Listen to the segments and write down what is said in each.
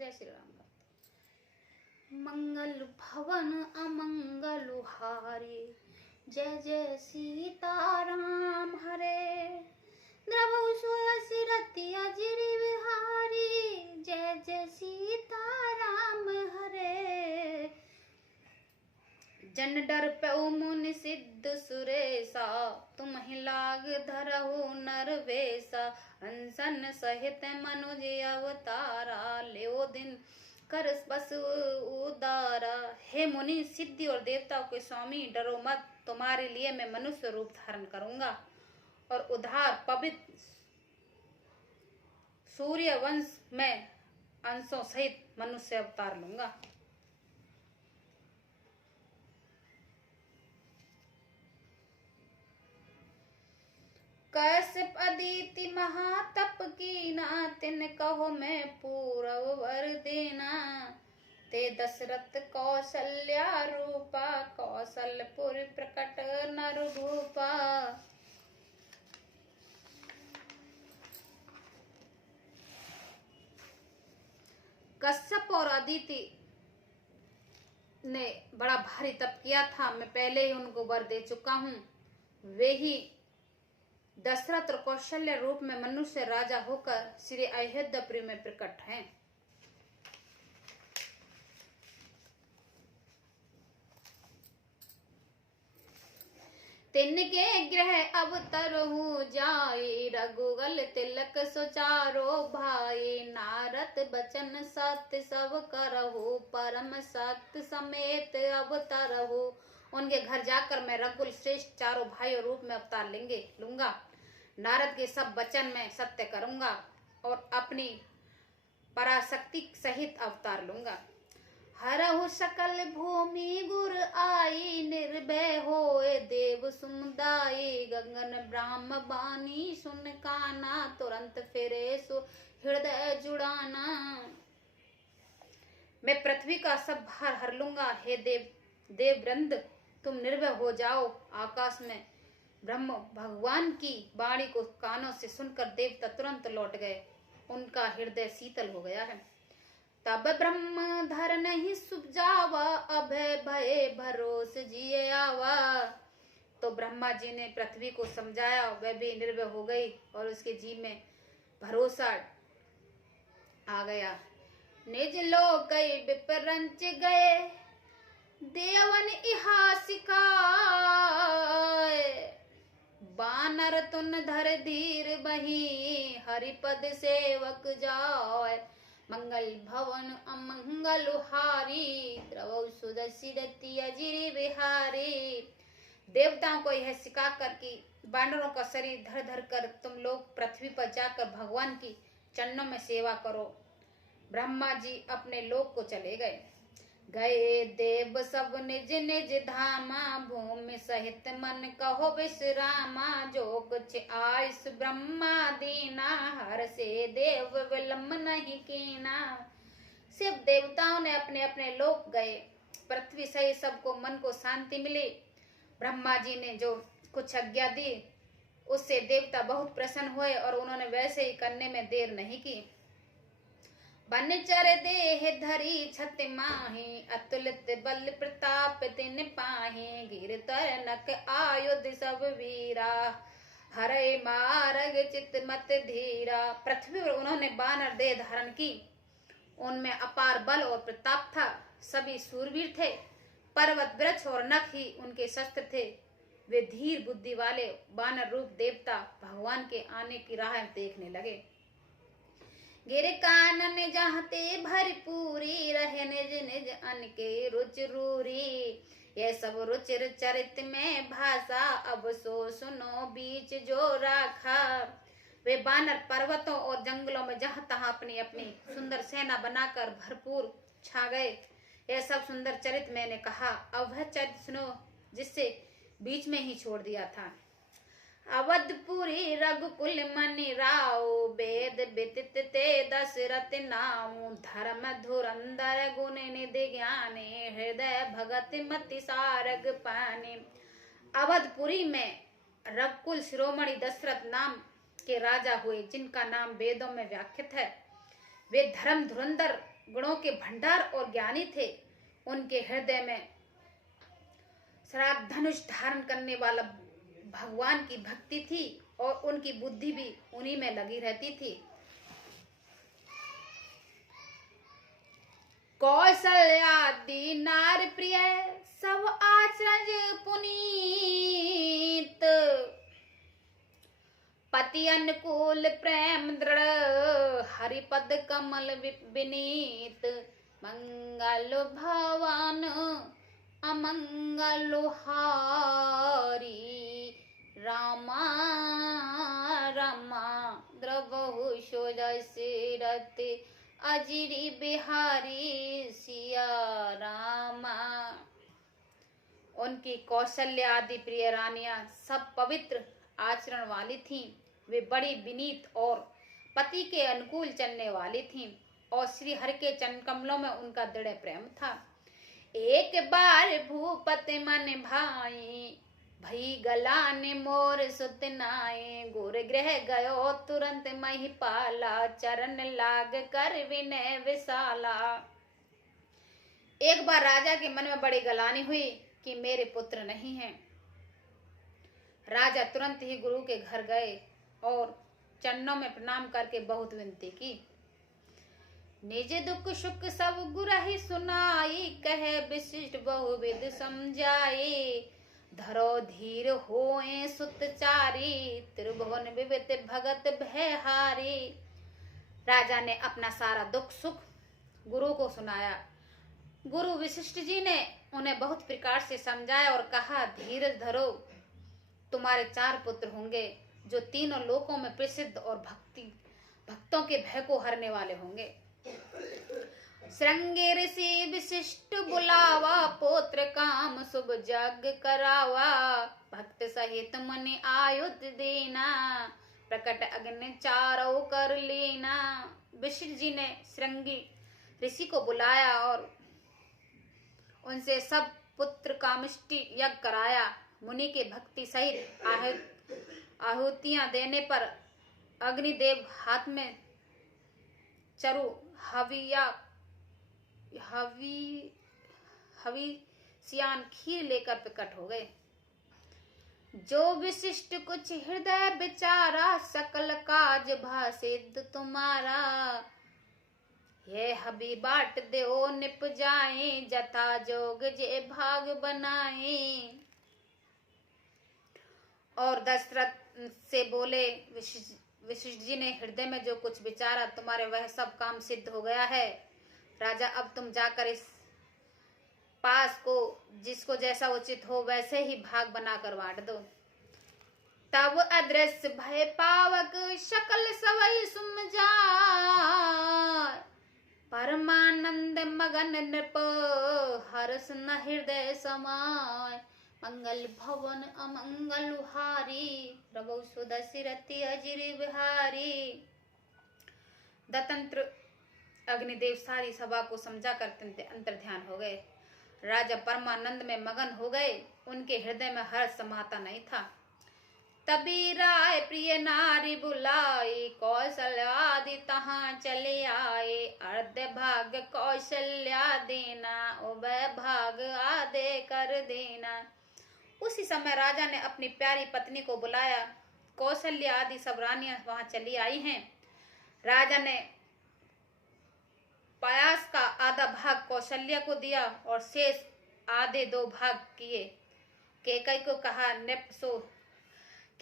जय श्री राम। मंगल भवन अमंगल हारे, जय जय सीताराम हरे। द्रवहु सुयसि रति अजिरि बिहारी, जय जय सीताराम हरे। जन डर पउ मुनि सिद्ध सुरेसा, तुम्हि लाग धरहु नरवेसा। हंसन सहित मनुज अवतारा, लेओ दिन कर बस उदारा। हे मुनि, सिद्धि और देवताओं के स्वामी, डरो मत, तुम्हारे लिए मैं मनुष्य रूप धारण करूंगा और उधार पवित्र सूर्य वंश में अंशों सहित मनुष्य अवतार लूंगा। कश्यप अदिति महातप कीना, तिन कहो मैं पूरव वर देना। ते दशरथ कौशल्या रूपा, कौशलपुर प्रकट नर भूपा। कश्यप और अदिति ने बड़ा भारी तप किया था, मैं पहले ही उनको वर दे चुका हूँ। वे ही दशरथ और कौशल्य रूप में मनुष्य राजा होकर श्री अयोध्यापुरी में प्रकट हैं। तिनके गृह अवतरहु जाए, रघुगल तिलक सुचारो भाई। नारद बचन सत्य सब करहु, परम सत्य समेत अवतरहु। उनके घर जाकर मैं रघुकुल श्रेष्ठ चारों भाइयों रूप में अवतार लूंगा। नारद के सब वचन में सत्य करूंगा और अपनी पराशक्ति सहित अवतार लूंगा। हरहु सकल भूमि गुर आई, निर्भय होए देव समुदाय। गगन ब्रह्म बानी सुन काना, तुरंत फिरे सो हृदय जुड़ाना। मैं पृथ्वी का सब भार हर लूंगा। हे देववृंद, तुम निर्भय हो जाओ। आकाश में ब्रह्म भगवान की वाणी को कानों से सुनकर देवता तुरंत लौट गए, उनका हृदय शीतल हो गया है। तब ब्रह्म धर नहीं सुबजावा, अभय भय भरोस जिए आवा। तो ब्रह्मा जी ने पृथ्वी को समझाया, वह भी निर्भय हो गई और उसके जी में भरोसा आ गया। निज लोक गए विपरंच गए, देवन इहासिका। बानर तुन धर धीर बही, हरिपद सेवक जाय। मंगल भवन अमंगल हारी, द्रवहु सुदसि रति अजिरि बिहारी। देवताओं को यह सिखाकर कि बानरों का शरीर धर धर कर तुम लोग पृथ्वी पर जाकर भगवान की चरणों में सेवा करो। ब्रह्मा जी अपने लोक को चले गए। गए देव सब निज निज धामा, भूमि सहित मन कहो विश्रामा। जो कुछ आयुष ब्रह्मा दीना, हर से देव विलंब नहीं कीना। सिर्फ देवताओं ने अपने अपने लोक गए। पृथ्वी सहित सबको मन को शांति मिली। ब्रह्मा जी ने जो कुछ आज्ञा दी उससे देवता बहुत प्रसन्न हुए और उन्होंने वैसे ही करने में देर नहीं की। बनचर देह धरी छति माही, अतुलित बल प्रताप तिन पाही। गिर तर नक आयुध सब वीरा, हरे मारग चित मत धीरा। पृथ्वी पर उन्होंने बानर देह धारण की, उनमें अपार बल और प्रताप था। सभी सूरवीर थे। पर्वत वृक्ष और नख ही उनके शस्त्र थे। वे धीर बुद्धि वाले बानर रूप देवता भगवान के आने की राह देखने लगे। गिर कानन जहते भरपूरी, रहे निज निज अन के रुच रूरी। ये सब रुचिर चरित में भाषा, अब सो सुनो बीच जो राखा। वे बानर पर्वतों और जंगलों में जहां तहां अपनी अपनी सुंदर सेना बनाकर भरपूर छा गए। यह सब सुंदर चरित मैंने कहा, अब वह चरित सुनो जिससे बीच में ही छोड़ दिया था। अवधपुरी रघुकुल मनि राव, वेद विदित ते दशरथ नाऊ। धर्म धुरंधर गुण निधि ज्ञानी, हृदय भगत मति सारग पानी। अवधपुरी में रघुकुल शिरोमणि दशरथ नाम के राजा हुए, जिनका नाम वेदों में व्याख्यात है। वे धर्म धुरंधर गुणों के भंडार और ज्ञानी थे। उनके हृदय में श्राप धनुष धारण करने वाला भगवान की भक्ति थी और उनकी बुद्धि भी उन्हीं में लगी रहती थी। कौशल्यादि नार प्रिय सब आचरण पुनीत, पति अनुकूल प्रेम दृढ़ हरिपद कमल विनीत, मंगल भवन अमंगल हारी, रामा रामा द्रवहु सोदशरथ अजिरी बिहारी सिया रामा। उनकी कौशल्या आदि प्रिय रानियां सब पवित्र आचरण वाली थीं। वे बड़ी विनीत और पति के अनुकूल चलने वाली थीं और श्री हरि के चरण कमलों में उनका दृढ़ प्रेम था। एक बार भूपति मन भाई भई गलान मोर सुत नाये, गोर गृह गयो तुरंत महिपाला, चरण लाग कर विनय विशाला। एक बार राजा के मन में बड़ी गलानी हुई कि मेरे पुत्र नहीं हैं। राजा तुरंत ही गुरु के घर गए और चरणों में प्रणाम करके बहुत विनती की। निज दुख सुख सब गुरहि सुनाई, कहे विशिष्ट बहुविध समझाई, धरो धीर होए सुतचारी, त्रिभुवन विविध भगत भयहारी। राजा ने अपना सारा दुख सुख गुरु को सुनाया। गुरु वशिष्ठ जी ने उन्हें बहुत प्रकार से समझाया और कहा, धीरज धरो, तुम्हारे 4 पुत्र होंगे जो तीनों लोकों में प्रसिद्ध और भक्तों के भय को हरने वाले होंगे। श्रृंगी ऋषि विशिष्ट बुलावा, पुत्र काम शुभ यज्ञ करावा, भक्त सहित मुनि आयुध देना, प्रकट अग्नि चारों कर लेना। वशिष्ठ जी ने श्रृंगी ऋषि को बुलाया और उनसे सब पुत्र कामिष्टि यज्ञ कराया। मुनि के भक्ति सहित आहुतियां देने पर अग्निदेव हाथ में चरु हविष्यान खीर लेकर प्रकट हो गए। जो विशिष्ट कुछ हृदय विचारा, सकल काज भासिद्ध तुम्हारा, ये हबी बाट दो निप जाए, जथा जोग जे भाग बनाए। और दशरथ से बोले, वशिष्ठ जी ने हृदय में जो कुछ विचारा तुम्हारे वह सब काम सिद्ध हो गया है। राजा अब तुम जाकर इस पास को जिसको जैसा उचित हो वैसे ही भाग बनाकर बांट दो। तब अदृश्य भय पावक शकल सवै सुम जाय, परमानंद मगन नृप हर्ष न हृदय समाय, मंगल भवन अमंगल हारी, प्रभु सुदशरथ अजिर बिहारी। दत्तंत्र अग्निदेव सारी सभा को समझा कर अंतर ध्यान हो गए। राजा परमानंद में मगन हो गए। उनके हृदय में हर्ष समाता नहीं था। तभी राय प्रिय नारी बुलाई, कौशल्या आदि तहां चले आए, अर्ध भाग कौशल्या देना, उभय भाग आदे कर देना। उसी समय राजा ने अपनी प्यारी पत्नी को बुलाया। कौशल्या आदि सब रानियां वहां चली आई हैं। राजा ने पायास का आधा भाग कौशल्या को दिया और शेष आधे 2 भाग किए। केकई को कहा, निपसो।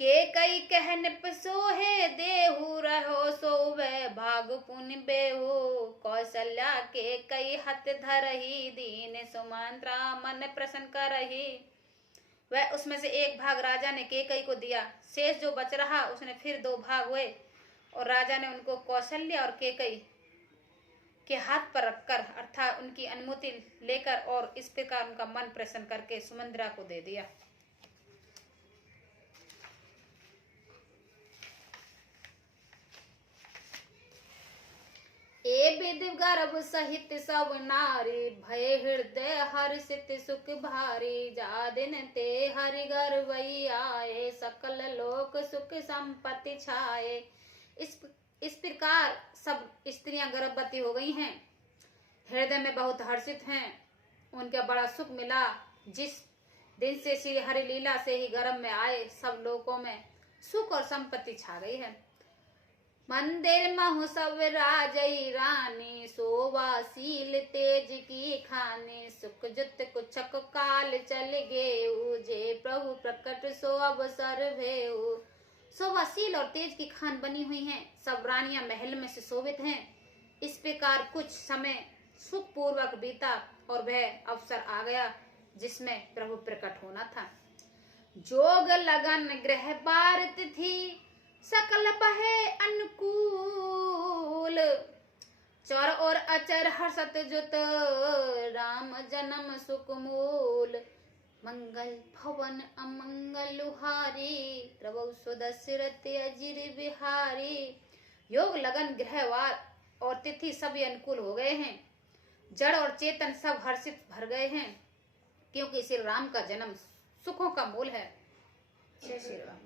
केकई कह निपसो है, देहु रहो सो वह भाग पुन बेहु, कौशल्या के कई हत धरही, दीन सुमंत्रा मन प्रसन्न करही। वह उसमें से 1 भाग राजा ने केकई को दिया। शेष जो बच रहा उसने फिर 2 भाग हुए और राजा ने उनको कौशल्या और केकई के हाथ पर रखकर अर्थात उनकी अनुमति लेकर और इस प्रकार उनका मन प्रसन्न करके सुमंत्रा को दे दिया। ए विद गर्भ सहित सब नारी, भय हृदय हर्षित सुख भारी, जा दिन ते हरि गर्भई आए, सकल लोक सुख संपत्ति छाए। इस प्रकार सब स्त्रियां गर्भवती हो गई हैं। हृदय में बहुत हर्षित हैं। उनका बड़ा सुख मिला। जिस दिन से श्री हरि लीला से ही गर्भ में आए, सब लोगों में सुख और संपत्ति छा गई है। मंदिर महु सब राजई रानी, शोभाशील तेज की खाने, सुख जुत कुछक काल चल गेऊ, जे प्रभु प्रकट सो अवसर भेऊ। शोभाशील और तेज की खान बनी हुई हैं, सब रानियां महल में सुशोभित हैं। इस प्रकार कुछ समय सुख पूर्वक बीता और वह अवसर आ गया जिसमें प्रभु प्रकट होना था। जोग लगन ग्रह बार तिथि, सकल बहे अनुकूल, चर और अचर हर्षत जुत, राम जन्म सुख मूल। मंगल भवन अमंगल हारी, प्रभु सुदशरथ अजिर बिहारी। योग लगन ग्रहवार और तिथि सभी अनुकूल हो गए हैं। जड़ और चेतन सब हर्षित भर गए हैं, क्योंकि श्री राम का जन्म सुखों का मूल है। जय श्री राम।